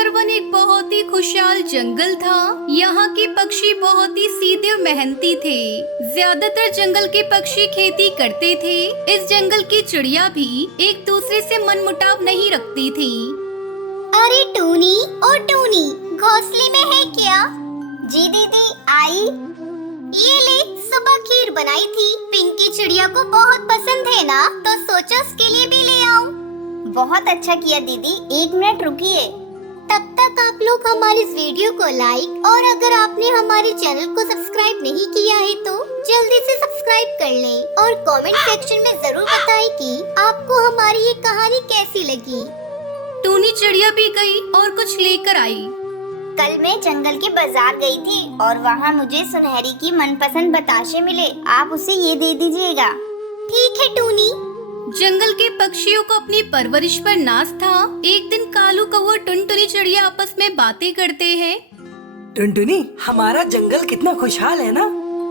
सुंदरवन एक बहुत ही खुशहाल जंगल था। यहाँ के पक्षी बहुत ही सीधे और मेहनती थे। ज्यादातर जंगल के पक्षी खेती करते थे। इस जंगल की चिड़िया भी एक दूसरे से मनमुटाव नहीं रखती थी। अरे टूनी ओ टूनी, घोंसले में है क्या? जी दीदी आई। ये ले, सुबह खीर बनाई थी। पिंकी चिड़िया को बहुत पसंद है ना, तो सोचा उसके लिए भी ले आऊं। बहुत अच्छा किया दीदी, 1 मिनट रुकिए। तब तक आप लोग हमारे इस वीडियो को लाइक और अगर आपने हमारे चैनल को सब्सक्राइब नहीं किया है तो जल्दी से सब्सक्राइब कर लें और कमेंट सेक्शन में जरूर बताएं कि आपको हमारी ये कहानी कैसी लगी। टूनी चिड़िया भी गई और कुछ लेकर आई। कल मैं जंगल के बाजार गई थी और वहाँ मुझे सुनहरी की मनपसंद बताशे मिले। आप उसे ये दे दीजिएगा। ठीक है टूनी। जंगल के पक्षियों को अपनी परवरिश पर नाज था। एक दिन कालू कौवा टुनटुनी चिड़िया आपस में बातें करते हैं। टुनटुनी, हमारा जंगल कितना खुशहाल है ना?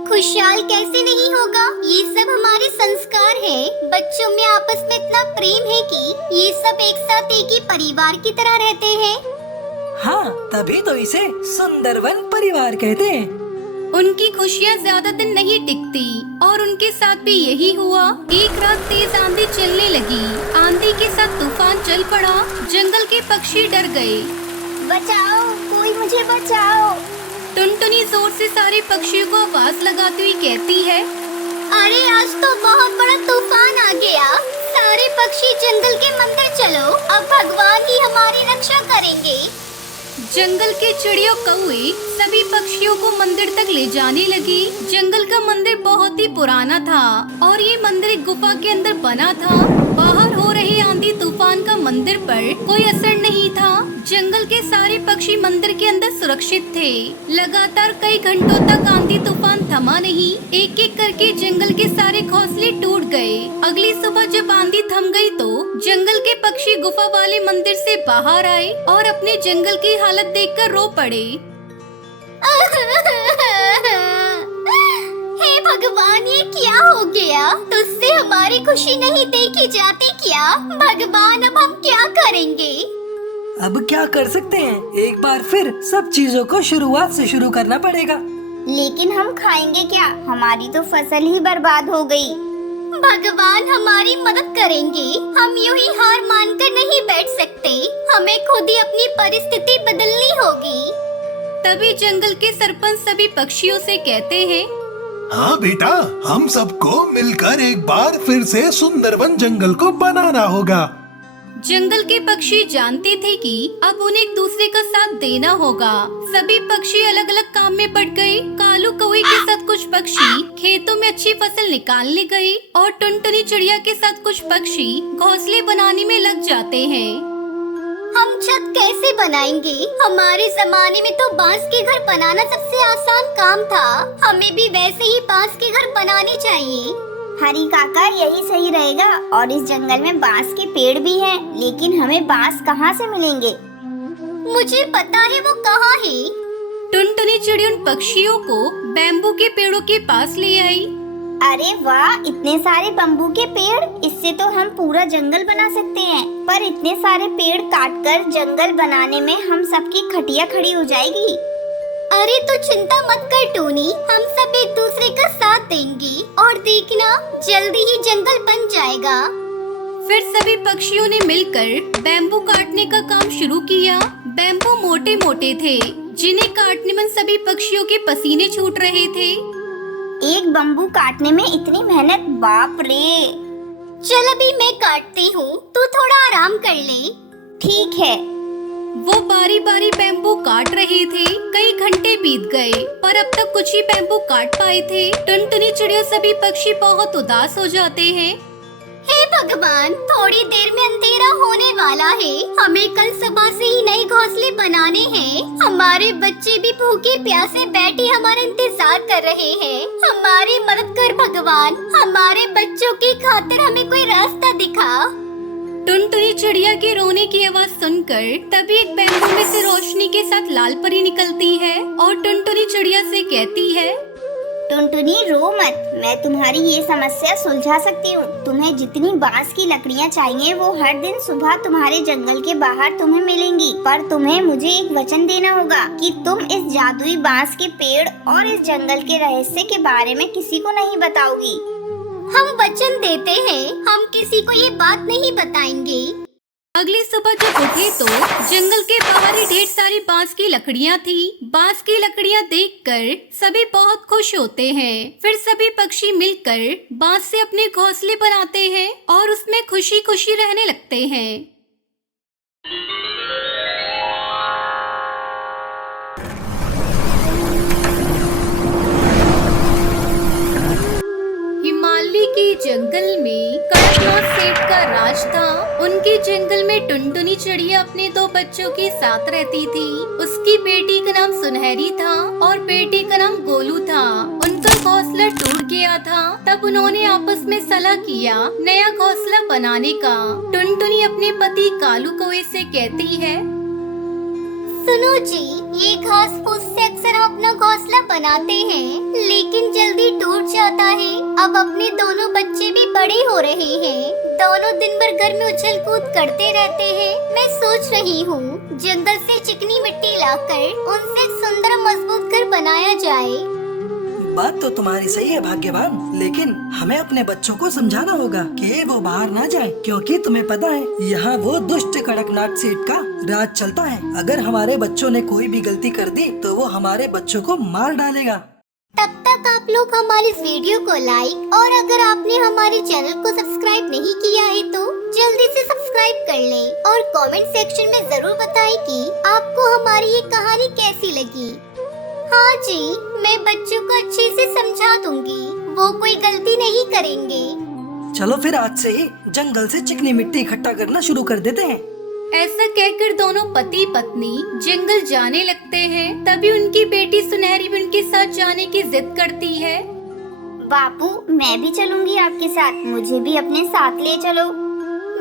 खुशहाल कैसे नहीं होगा, ये सब हमारे संस्कार है। बच्चों में आपस में इतना प्रेम है कि ये सब एक साथ एक ही परिवार की तरह रहते हैं। हाँ, तभी तो इसे सुंदरवन परिवार कहते हैं। उनकी खुशियाँ ज्यादा दिन नहीं टिकती और उनके साथ भी यही हुआ। एक रात तेज आंधी चलने लगी। आंधी के साथ तूफान चल पड़ा। जंगल के पक्षी डर गए। बचाओ, कोई मुझे बचाओ। टुनटुनी जोर से सारे पक्षियों को आवाज लगाती हुई कहती है, अरे आज तो बहुत बड़ा तूफान आ गया। सारे पक्षी जंगल के मंदिर चलो, अब भगवान ही हमारी रक्षा करेंगे। जंगल के चिड़ियों कौवे सभी पक्षियों को मंदिर तक ले जाने लगी। जंगल का मंदिर बहुत ही पुराना था और ये मंदिर एक गुफा के अंदर बना था। बाहर हो रहे आंधी तूफान का मंदिर पर कोई असर नहीं था। जंगल के सारे पक्षी मंदिर के अंदर सुरक्षित थे। लगातार कई घंटों तक आंधी तूफान थमा नहीं। एक एक करके जंगल के सारे घोंसले टूट गए। अगली सुबह जब आंधी थम गई तो जंगल के पक्षी गुफा वाले मंदिर से बाहर आए और अपने जंगल की हालत देखकर रो पड़े। हे भगवान, ये क्या हो गया? तुझसे हमारी खुशी नहीं देखी जाती क्या? भगवान, अब हम क्या करेंगे? अब क्या कर सकते हैं? एक बार फिर सब चीजों को शुरुआत से शुरू करना पड़ेगा। लेकिन हम खाएंगे क्या? हमारी तो फसल ही बर्बाद हो गई। भगवान हमारी मदद करेंगे। हम यूं ही हार मानकर नहीं बैठ सकते। हमें खुद ही अपनी परिस्थिति बदलनी होगी। तभी जंगल के सरपंच सभी पक्षियों से कहते हैं, हाँ बेटा, हम सबको मिलकर एक बार फिर से सुंदरवन जंगल को बनाना होगा। जंगल के पक्षी जानते थे कि अब उन्हें एक दूसरे का साथ देना होगा। सभी पक्षी अलग अलग काम में बढ़ गए। कालू कौवे के साथ कुछ पक्षी खेतों में अच्छी फसल निकालने गए और टुनटुनी चिड़िया के साथ कुछ पक्षी घोंसले बनाने में लग जाते हैं। हम छत कैसे बनाएंगे? हमारे जमाने में तो बांस के घर बनाना सबसे आसान काम था। हमें भी वैसे ही बांस के घर बनाने चाहिए। हरी काका, यही सही रहेगा। और इस जंगल में बांस के पेड़ भी हैं, लेकिन हमें बांस कहाँ से मिलेंगे? मुझे पता है वो कहाँ है। टुनटुनी चिड़िया उन पक्षियों को बैम्बू के पेड़ों के पास ले आई। अरे वाह, इतने सारे बम्बू के पेड़! इससे तो हम पूरा जंगल बना सकते हैं। पर इतने सारे पेड़ काटकर जंगल बनाने में हम सबकी खटिया खड़ी हो जाएगी। अरे तो चिंता मत कर टूनी, हम सब एक दूसरे का साथ देंगे और देखना जल्दी ही जंगल बन जाएगा। फिर सभी पक्षियों ने मिलकर बैम्बू काटने का काम शुरू किया। बैम्बू मोटे मोटे थे जिन्हें काटने में सभी पक्षियों के पसीने छूट रहे थे। एक बम्बू काटने में इतनी मेहनत, बाप रे। चल अभी मैं काटती हूँ, तू थोड़ा आराम कर ले। ठीक है। वो बारी बारी बैम्बू काट रहे थे। कई घंटे बीत गए पर अब तक कुछ ही बैम्बू काट पाए थे। टुनटुनी चिड़िया सभी पक्षी बहुत उदास हो जाते हैं। हे भगवान, थोड़ी देर में अंधेरा होने वाला है। हमें कल सुबह से ही नए घोंसले बनाने हैं। हमारे बच्चे भी भूखे प्यासे बैठे हमारा इंतजार कर रहे हैं। हमारी मदद कर भगवान। हमारे बच्चों की खातिर हमें कोई रास्ता दिखा। टुनटुनी चिड़िया के रोने की आवाज सुनकर तभी एक बैम्बू में से रोशनी के साथ लाल परी निकलती है और टुनटुनी चिड़िया से कहती है, टुनटुनी रो मत, मैं तुम्हारी ये समस्या सुलझा सकती हूँ। तुम्हें जितनी बांस की लकड़ियाँ चाहिए वो हर दिन सुबह तुम्हारे जंगल के बाहर तुम्हें मिलेंगी, पर तुम्हें मुझे एक वचन देना होगा कि तुम इस जादुई बांस के पेड़ और इस जंगल के रहस्य के बारे में किसी को नहीं बताओगी। हम वचन देते हैं, हम किसी को ये बात नहीं बताएंगे। अगली सुबह जब उठे तो जंगल के बाहर ही ढेर सारी बांस की लकड़ियाँ थी। बांस की लकड़ियाँ देखकर सभी बहुत खुश होते हैं। फिर सभी पक्षी मिलकर बांस से अपने घोंसले बनाते हैं और उसमें खुशी खुशी रहने लगते हैं। हिमालय के जंगल में कड़कनाथ सेठ का राज था। उनके जंगल में टुनटुनी चिड़िया अपने 2 बच्चों के साथ रहती थी। उसकी बेटी का नाम सुनहरी था और बेटे का नाम गोलू था। उनका घोंसला टूट गया था, तब उन्होंने आपस में सलाह किया नया घोंसला बनाने का। टुनटुनी अपने पति कालू कौवे से कहती है, सुनो जी, ये घास फूस से अक्सर हम अपना घोंसला बनाते हैं, लेकिन जल्दी टूट जाता है। अब अपने दोनों बच्चे भी बड़े हो रहे हैं, दोनों दिन भर घर में उछल कूद करते रहते हैं। मैं सोच रही हूँ जंगल से चिकनी मिट्टी लाकर उनसे एक सुंदर मजबूत घर बनाया जाए। बात तो तुम्हारी सही है भाग्यवान, लेकिन हमें अपने बच्चों को समझाना होगा कि वो बाहर ना जाएं, क्योंकि तुम्हें पता है यहाँ वो दुष्ट कड़कनाथ सेठ का राज चलता है। अगर हमारे बच्चों ने कोई भी गलती कर दी तो वो हमारे बच्चों को मार डालेगा। तब तक आप लोग हमारे इस वीडियो को लाइक और अगर आपने हमारे चैनल को सब्सक्राइब नहीं किया है तो जल्दी से सब्सक्राइब कर लें और कमेंट सेक्शन में जरूर बताएं कि आपको हमारी ये कहानी कैसी लगी। हाँ जी, मैं बच्चों को अच्छे से समझा दूंगी, वो कोई गलती नहीं करेंगे। चलो फिर आज से ही जंगल से चिकनी मिट्टी इकट्ठा करना शुरू कर देते हैं। ऐसा कहकर दोनों पति पत्नी जंगल जाने लगते हैं। तभी उनकी बेटी सुनहरी भी उनके साथ जाने की जिद करती है। बापू, मैं भी चलूंगी आपके साथ, मुझे भी अपने साथ ले चलो।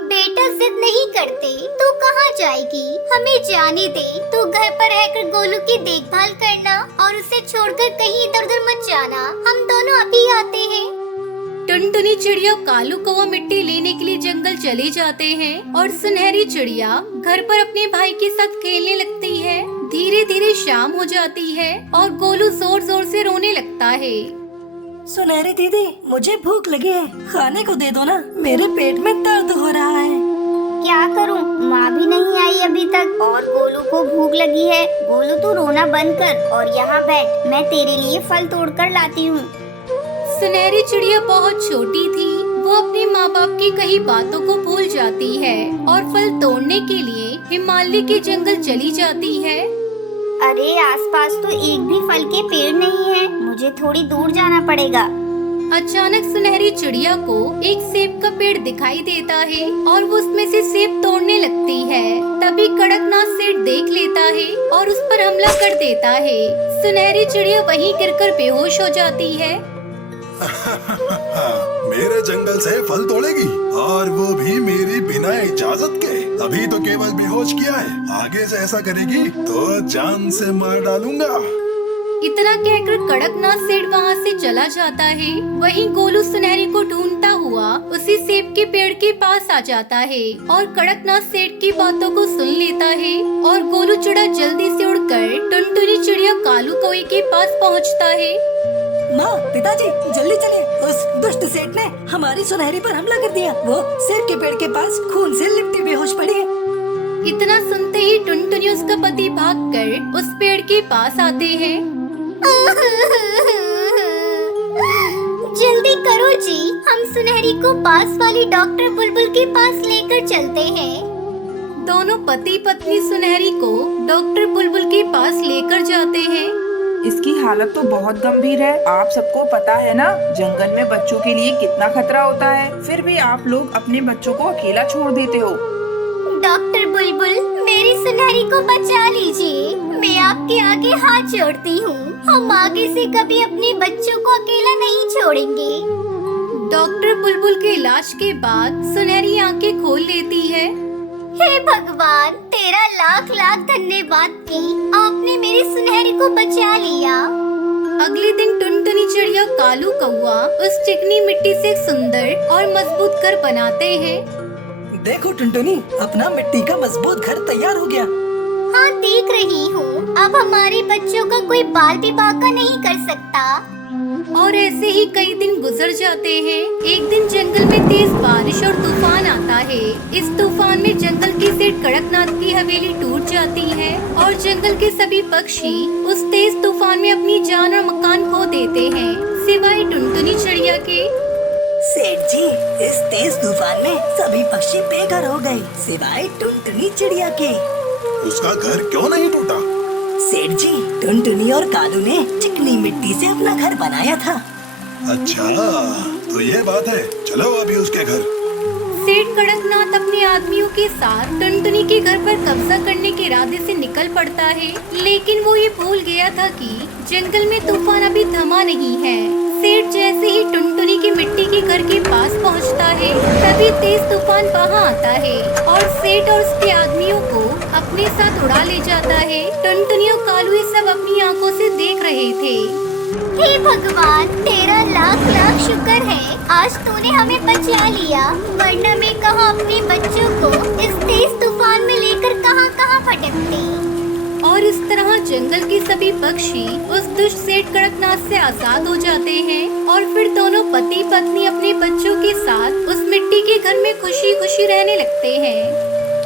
बेटा जिद नहीं करते तो कहाँ जाएगी, हमें जाने दे। तो घर पर रहकर गोलू की देखभाल करना और उसे छोड़कर कहीं इधर उधर मत जाना, हम दोनों अभी आते हैं। टुनटुनी चिड़िया कालू कौवा मिट्टी लेने के लिए जंगल चले जाते हैं और सुनहरी चिड़िया घर पर अपने भाई के साथ खेलने लगती है। धीरे धीरे शाम हो जाती है और गोलू जोर जोर से रोने लगता है। सुनहरी दीदी, मुझे भूख लगी है, खाने को दे दो ना, मेरे पेट में दर्द हो रहा है। क्या करूं, माँ भी नहीं आई अभी तक और गोलू को भूख लगी है। गोलू तू रोना बंद कर और यहाँ बैठ, मैं तेरे लिए फल तोड़कर लाती हूँ। सुनहरी चिड़िया बहुत छोटी थी, वो अपने माँ बाप की कई बातों को भूल जाती है और फल तोड़ने के लिए हिमालय के जंगल चली जाती है। अरे आसपास तो एक भी फल के पेड़ नहीं है, मुझे थोड़ी दूर जाना पड़ेगा। अचानक सुनहरी चिड़िया को एक सेब का पेड़ दिखाई देता है और वो उसमें से सेब तोड़ने लगती है। तभी कड़कनाथ सेठ देख लेता है और उस पर हमला कर देता है। सुनहरी चिड़िया वहीं गिरकर बेहोश हो जाती है। मेरे जंगल से फल तोड़ेगी और वो भी मेरी बिना इजाजत के। अभी तो केवल बेहोश किया है, आगे से ऐसा करेगी तो जान से मार डालूंगा। इतना कहकर कड़कनाथ सेठ वहाँ से चला जाता है। वहीं गोलू सुनहरी को ढूंढता हुआ उसी सेब के पेड़ के पास आ जाता है और कड़कनाथ सेठ की बातों को सुन लेता है और गोलू चिड़ा जल्दी से उड़कर टुनटुनी चिड़िया कालू कौवे के पास पहुँचता है। माँ, पिताजी, जल्दी चले, उस दुष्ट सेठ ने हमारी सुनहरी पर हमला कर दिया। वो सेब के पेड़ के पास खून से लिपटी बेहोश पड़ी है। इतना सुनते ही टुनटुनी उसका पति भागकर उस पेड़ के पास आते हैं। जल्दी करो जी, हम सुनहरी को पास वाली डॉक्टर बुलबुल के पास लेकर चलते हैं। दोनों पति पत्नी सुनहरी को डॉक्टर बुलबुल के पास लेकर जाते हैं। इसकी हालत तो बहुत गंभीर है। आप सबको पता है ना, जंगल में बच्चों के लिए कितना खतरा होता है, फिर भी आप लोग अपने बच्चों को अकेला छोड़ देते हो। डॉक्टर बुलबुल, मेरी सुनहरी को बचा लीजिए, मैं आपके आगे हाथ जोड़ती हूँ। हम आगे से कभी अपने बच्चों को अकेला नहीं छोड़ेंगे। डॉक्टर बुलबुल के इलाज के बाद सुनहरी आंखें खोल लेती है। हे भगवान, तेरा लाख लाख धन्यवाद कि आपने मेरी सुनहरी को बचा लिया। अगले दिन टुनटुनी चिड़िया कालू कौआ उस चिकनी मिट्टी से एक सुंदर और मजबूत घर बनाते हैं। देखो टुनटुनी, अपना मिट्टी का मजबूत घर तैयार हो गया। हाँ, देख रही हूँ। अब हमारे बच्चों का कोई बाल भी बांका नहीं कर सकता। और ऐसे ही कई दिन गुजर जाते हैं। एक दिन जंगल में तेज बारिश और तूफान आता है। इस तूफान में जंगल की सेठ कड़कनाथ की हवेली टूट जाती है और जंगल के सभी पक्षी उस तेज तूफान में अपनी जान और मकान खो देते हैं, सिवाय टुनटुनी चिड़िया के। सेठ जी, इस तेज तूफान में सभी पक्षी बेघर हो गए, सिवाय टुनटुनी चिड़िया के। उसका घर क्यों नहीं टूटा? सेठ जी, टुनटुनी और कालू ने चिकनी मिट्टी से अपना घर बनाया था। अच्छा, तो ये बात है। चलो अभी उसके घर। सेठ कड़कनाथ अपने आदमियों के साथ टुनटुनी के घर पर कब्जा करने के इरादे से निकल पड़ता है, लेकिन वो ये भूल गया था कि जंगल में तूफान अभी थमा नहीं है। सेठ जैसे ही टुनटुनी की मिट्टी के घर के पास पहुंचता है, तभी तेज तूफान वहां आता है और सेठ और उसके आदमियों को अपने साथ उड़ा ले जाता है। टुनटुनी और कालू ये सब अपनी आंखों से देख रहे थे। हे भगवान, तेरा लाख लाख शुक्र है, आज तूने हमें बचा लिया, वरना मैं कहाँ अपने बच्चों को इस तेज तूफान में लेकर कहाँ कहाँ भटकती। और इस तरह जंगल के सभी पक्षी उस दुष्ट सेठ कड़कनाथ से आजाद हो जाते हैं और फिर दोनों पति पत्नी अपने बच्चों के साथ उस मिट्टी के घर में खुशी खुशी रहने लगते हैं।